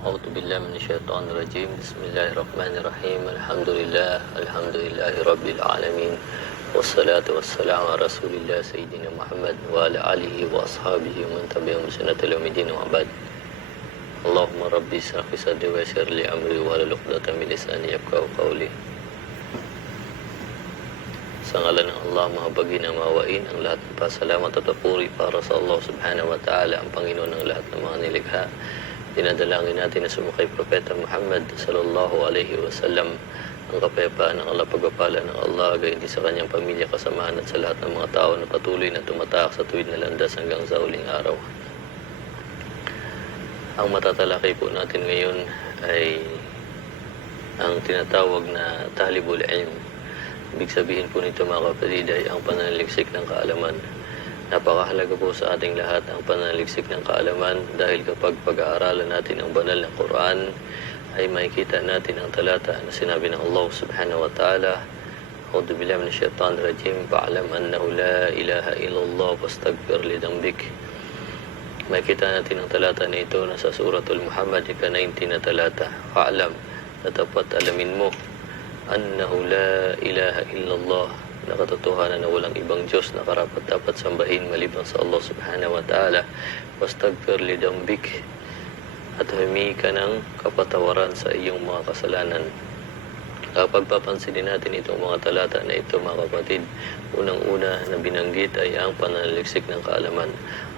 أعوذ بالله من الشيطان الرجيم. بسم الله الرحمن الرحيم. الحمد لله رب العالمين، والصلاة والسلام على رسول الله سيدنا محمد وعلى آله وأصحابه ومن تبعهم بسنة إلى يوم الدين وبعد. اللهم ربي اشرح لي صدري ويسر لي أمري واحلل عقدة من لساني يفقهوا قولي. Sa ngalan ng Allah, mahabagin ang mawain ang lahat ng pasalamat at papuri para sa Allah subhanahu wa ta'ala, ang Panginoon ng lahat ng mga nilikha. Dinadalangin natin na sumakay Propeta Muhammad sallallahu alaihi wasallam ang kapayapaan ng Allah, pagpapala ng Allah, gayon din sa kanyang pamilya, kasamahan at sa lahat ng mga tao na patuloy na tumatak sa tuwid na landas hanggang sa huling araw. Ang matatalakay po natin ngayon ay ang tinatawag na talibul ilm. Ibig sabihin po nito, mga kapatid, ay ang pananaliksik ng kaalaman. Napakahalaga po sa ating lahat ang pananaliksik ng kaalaman, dahil kapag pag-aaralan natin ang banal na Quran ay makikita natin ang talata na sinabi ng Allah subhanahu wa ta'ala, A'udhu billahi minash shaitanir rajim, fa'alam annahu la ilaha illallah wastaghfir li dhanbik. Makikita natin ang talata na ito na sa suratul Muhammad, ika-19 na talata. Fa'alam, na dapat alamin mo, annahu la ilaha illallah, na katotohanan na walang ibang Diyos na karapat dapat sambahin maliban sa Allah subhanahu wa ta'ala, wastaghfir li dhanbik, at humingi ka ng kapatawaran sa iyong mga kasalanan. Kapag papansinin natin itong mga talata na ito, mga kapatid, unang-una na binanggit ay ang pananaliksik ng kaalaman.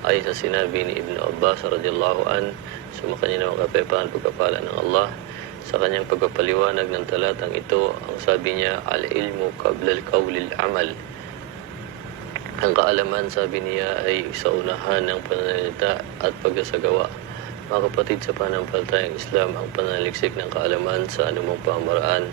Ayon sa sinabi ni Ibn Abbas radiyallahu an, sumakanya na mga kapayapaan pagpapala ng Allah, sa kanyang pagpapaliwanag ng talatang ito, ang sabi niya, al-ilmu qabla al-qawli al-amal. Ang kaalaman, sabi niya, ay sa unahan ng pananalita at pagsasagawa. Mga kapatid, sa pananampalatayang Islam, ang pananaliksik ng kaalaman sa anumang pamaraan,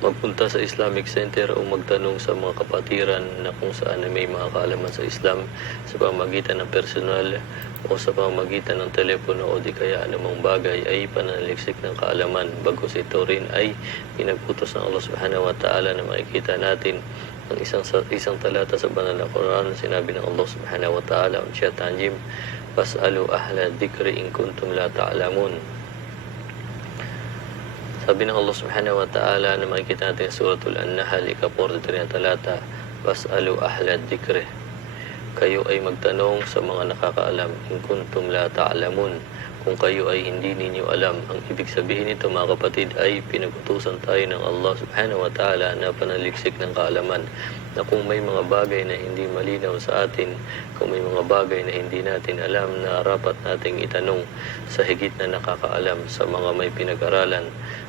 magpunta sa Islamic Center o magtanong sa mga kapatiran na kung saan may mga kaalaman sa Islam sa pamamagitan ng personal o sa pamamagitan ng telepono o di kaya anumang bagay ay pananaliksik ng kaalaman. Bagkus ito rin ay pinagputos ng Allah subhanahu wa ta'ala na makikita natin ang isang talata sa banal na Quran na sinabi ng Allah subhanahu wa ta'ala, Unsyatanjim, Fas'alu ahla dhikri in kuntum la ta'lamun. Sabi ng Allah subhanahu wa ta'ala na makikita natin sa suratul An-Nahl, ika-43 na talata, Fas'alu ahla dhikri, kayo ay magtanong sa mga nakakaalam, in kuntum la ta'lamun, kung kayo ay hindi ninyo alam. Ang ibig sabihin nito, mga kapatid, ay pinagutusan tayo ng Allah subhanahu wa ta'ala na panaliksik ng kaalaman, na kung may mga bagay na hindi malinaw sa atin, kung may mga bagay na hindi natin alam, na rapat nating itanong sa higit na nakakaalam, sa mga may pinag-aralan,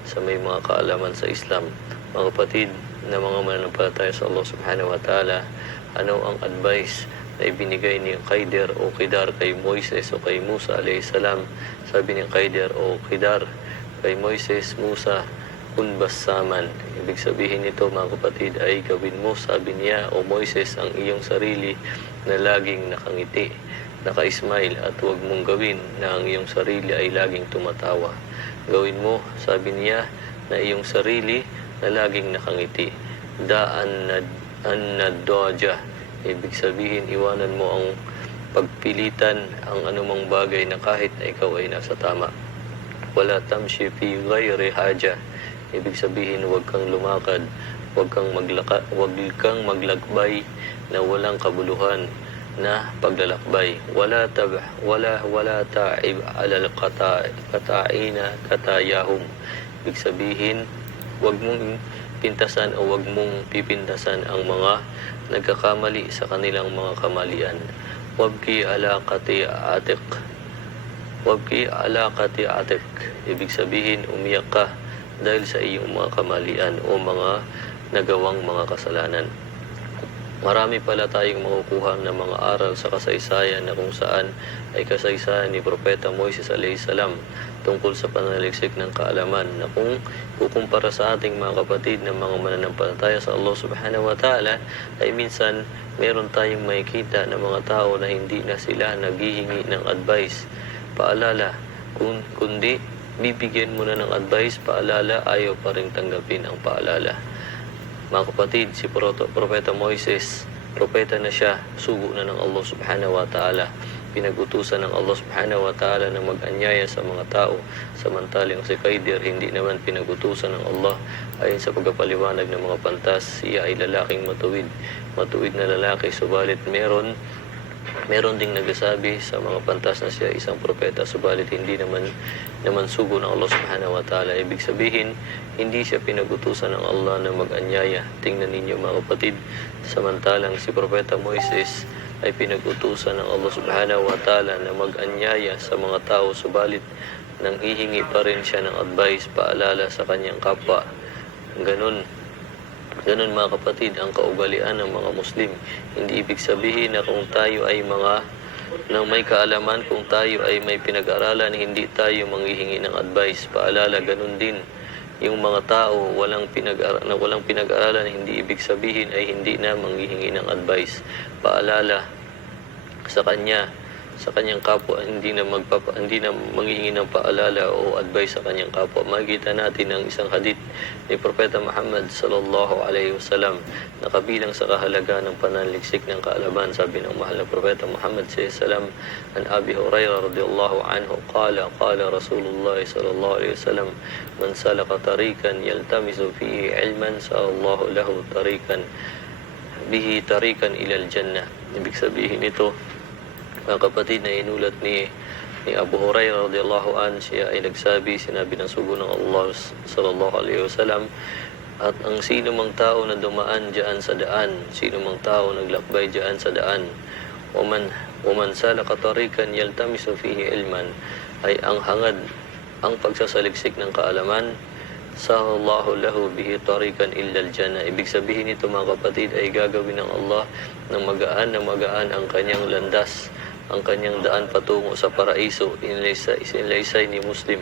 sa may mga kaalaman sa Islam. Mga kapatid na mga mananampalataya sa Allah subhanahu wa ta'ala, ano ang advice na ibinigay ni Khidr o Khidar kay Moises o kay Musa alayhis salam? Sabi ni Khidr o Khidar kay Moises, Musa, kun bassaman. Ibig sabihin nito, mga kapatid, ay gawin mo, sabi niya, o Moises, ang iyong sarili na laging nakangiti, naka-smile, at huwag mong gawin na ang iyong sarili ay laging tumatawa. Gawin mo, sabi niya, na iyong sarili na laging nakangiti. Daan na doja. Ibig sabihin, iwanan mo ang pagpilitan ang anumang bagay na kahit na ikaw ay nasa tama. Wala tamshi fi ghayri haja. Ibig sabihin, huwag kang lumakad, huwag kang maglakbay na walang kabuluhan na paglalakbay. Wala ta'ib alal kata'ina katayahum. Ibig sabihin, huwag mong pintasan o huwag mong pipintasan ang mga nagkakamali sa kanilang mga kamalian. Wabki ala kati atik. Ibig sabihin, umiyak ka dahil sa iyong mga kamalian o mga nagawang mga kasalanan. Marami pala tayong makukuha ng mga aral sa kasaysayan na kung saan ay kasaysayan ni Propeta Moises alayhis salam tungkol sa pananaliksik ng kaalaman, na kung kukumpara sa ating mga kapatid na mga mananampalataya sa Allah subhanahu wa ta'ala, ay minsan meron tayong makikita ng mga tao na hindi na sila naghihingi ng advice, paalala, kundi bibigyan mo na ng advice, paalala, ayaw pa rin tanggapin ang paalala. Mga kapatid, si Propeta Moises, propeta na siya, sugo na ng Allah subhanahu wa ta'ala. pinag-utusan ng Allah subhanahu wa ta'ala na mag-anyaya sa mga tao, samantalang si Khidir hindi naman pinag-utusan ng Allah. Ayon sa pagpapaliwanag ng mga pantas, siya ay lalaking matuwid na lalaki, subalit meron ding nagsasabi sa mga pantas na siya isang propeta, subalit hindi naman sugo ng Allah subhanahu wa ta'ala. Ibig sabihin, hindi siya pinag-utusan ng Allah na mag-anyaya. Tingnan ninyo mga kapatid, samantalang si Propeta Moises ay pinag-utusan ng Allah subhanahu wa ta'ala na mag-anyaya sa mga tao, subalit nang hihingi pa rin siya ng advice, paalala sa kanyang kapwa. Ganun mga kapatid ang kaugalian ng mga Muslim. Hindi ibig sabihin na kung tayo ay may kaalaman, kung tayo ay may pinag-aralan, hindi tayo manghihingi ng advice, paalala. Ganun din yung mga tao walang pinag-aralan, hindi ibig sabihin ay hindi na manghihingi ng advice, paalala sa kanyang kapwa, hindi na manghihingi ng paalala o advice sa kanyang kapwa. Makikita natin ang isang hadith ni Propeta Muhammad sallallahu alaihi wasallam na kabilang sa kahalagahan ng pananaliksik ng kaalaman. Sabi ng mahal na Propeta Muhammad sallallahu alaihi wasallam, an Abi Hurairah radhiyallahu anhu qala Rasulullah sallallahu alaihi wasallam, man salaka tariqan yaltamisu fihi ilman sa'allahu lahu tariqan ila al-jannah. Ibig sabihin nito, mga kapatid, na inulat ni Abu Hurairah radhiyallahu anhu, siya ay sinabi ng sugo ng Allah sallallahu alaihi wasallam, at ang sino mang tao na dumaan diyan sa daan, sino mang tao naglakbay diyan sa daan, waman salaka tariqan yaltamisu fihi ilman, ay ang hangad, ang pagsasaliksik ng kaalaman, sahallahu lahu bihi tariqan illa al-jannah. Ibig sabihin nito mga kapatid ay gagawin ng Allah ng magaan ang kanyang landas, ang kanyang daan patungo sa paraiso. Inlaysay ni Muslim.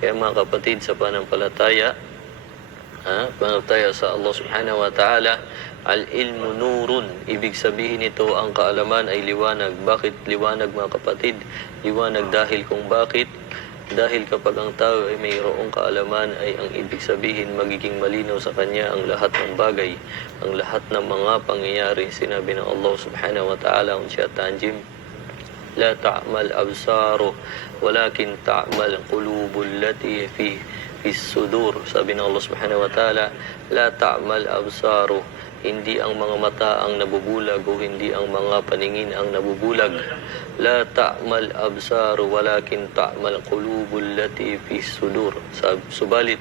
Kaya mga kapatid, sa pananampalataya sa Allah subhanahu wa ta'ala, al-ilmu nurun. Ibig sabihin nito, ang kaalaman ay liwanag. Bakit liwanag mga kapatid? Liwanag dahil kapag ang tao ay mayroong kaalaman, ay ang ibig sabihin magiging malinaw sa kanya ang lahat ng bagay, ang lahat ng mga pangyayari. Sinabi ng Allah subhanahu wa ta'ala, unsya tanjim, la ta'mal absaru walakin ta'mal qulubul lati fi sudur. Sabi ng Allah subhanahu wa ta'ala, la ta'mal absaru, hindi ang mga mata ang nabubulag o hindi ang mga paningin ang nabubulag. La ta'mal absaru walakin ta'mal qulubul lati fi sudur. Subalit,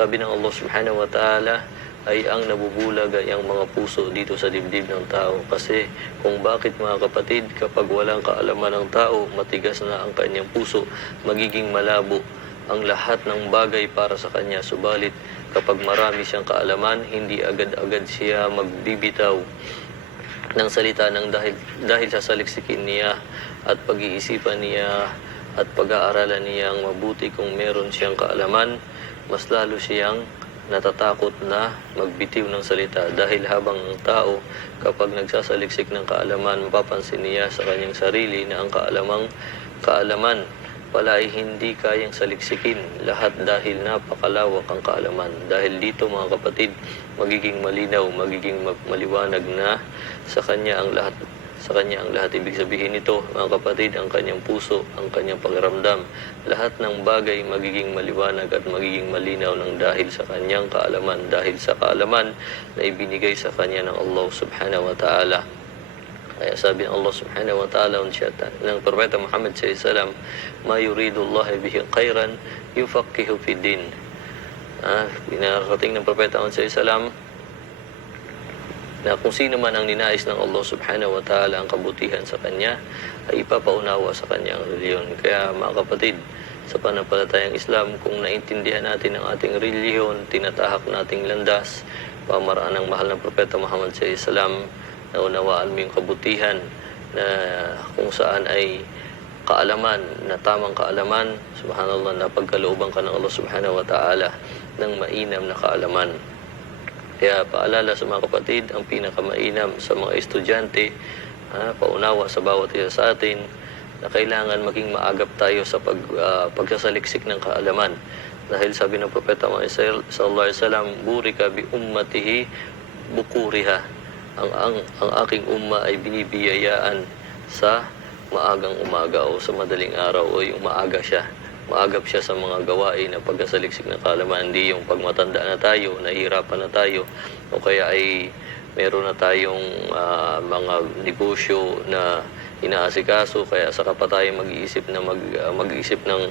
sabi ng Allah subhanahu wa ta'ala, ay ang nabubulag ay ang mga puso dito sa dibdib ng tao. Kasi kung bakit mga kapatid, kapag walang kaalaman ng tao, matigas na ang kanyang puso, magiging malabo ang lahat ng bagay para sa kanya. Subalit kapag marami siyang kaalaman, hindi agad-agad siya magbibitaw ng salita dahil sa saliksikin niya at pag-iisipan niya at pag-aaralan niyang mabuti. Kung meron siyang kaalaman, mas lalo siyang natatakot na magbitiw ng salita, dahil habang ang tao kapag nagsasaliksik ng kaalaman, mapapansin niya sa kanyang sarili na ang kaalaman pala ay hindi kayang saliksikin lahat dahil napakalawak ang kaalaman. Dahil dito mga kapatid, magiging malinaw, magiging maliwanag na sa kanya ang lahat. Ibig sabihin nito mga kapatid, ang kanyang puso, ang kanyang pakiramdam, lahat ng bagay magiging maliwanag at magiging malinaw ng dahil sa kanyang kaalaman, dahil sa kaalaman na ibinigay sa kanya ng Allah subhanahu wa ta'ala. Kaya sabi ng Allah subhanahu wa ta'ala ng Propeta Muhammad sallallahu alaihi wasallam, ma yuridu Allah bihi khairan yufaqihu fi din. Pinarating ng Propeta Muhammad sallallahu alaihi wasallam na kung sino man ang ninais ng Allah subhanahu wa ta'ala ang kabutihan sa kanya, ay ipapaunawa sa kanya ang reliyon. Kaya mga kapatid, sa pananampalatayang Islam, kung naintindihan natin ang ating reliyon, tinatahak nating landas, pamaraan ng mahal ng Propeta Muhammad sallallahu alaihi wasallam, naunawaan mo yung kabutihan na kung saan ay kaalaman, na tamang kaalaman, subhanallah, na pagkalooban ka ng Allah subhanahu wa ta'ala ng mainam na kaalaman. Kaya paalala sa mga kapatid, ang pinakamainam sa mga estudyante, paunawa sa bawat isa sa atin, na kailangan maging maagap tayo sa pagsasaliksik ng kaalaman. Dahil sabi ng Propeta Muhammad sallallahu alaihi wasallam, burika bi ummatihi bukuriha. Ang aking umma ay binibiyayaan sa maagang umaga o sa madaling araw o yung maagap siya sa mga gawain na pagkasaliksik ng kaalaman, hindi yung pagmatanda na tayo, nahihirapan na tayo, o kaya ay meron na tayong mga negosyo na inaasikaso, kaya saka pa tayo mag-iisip mag-isip ng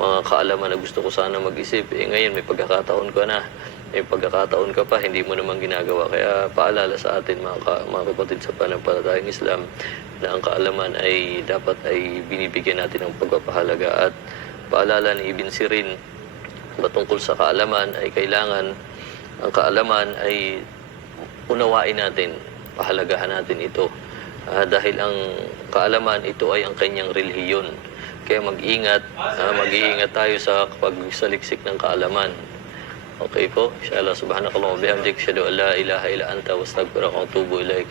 mga kaalaman na gusto ko sana mag-isip. Ngayon may pagkakataon ka na, may pagkakataon ka pa, hindi mo naman ginagawa. Kaya paalala sa atin mga kapatid sa pananampalatayang Islam na ang kaalaman ay dapat ay binibigyan natin ng pagpapahalaga. At paalala ni Ibn Sirin patungkol sa kaalaman ay kailangan ang kaalaman ay unawain natin, pahalagahan natin ito. Dahil ang kaalaman, ito ay ang kanyang relihiyon. Kaya mag-iingat tayo sa pagsaliksik ng kaalaman. Okay po? Inshallah, subhanakallah wa bihamdik, asyhadu an la ilaha illa anta, wastaghfiruka wa atubu ilaik.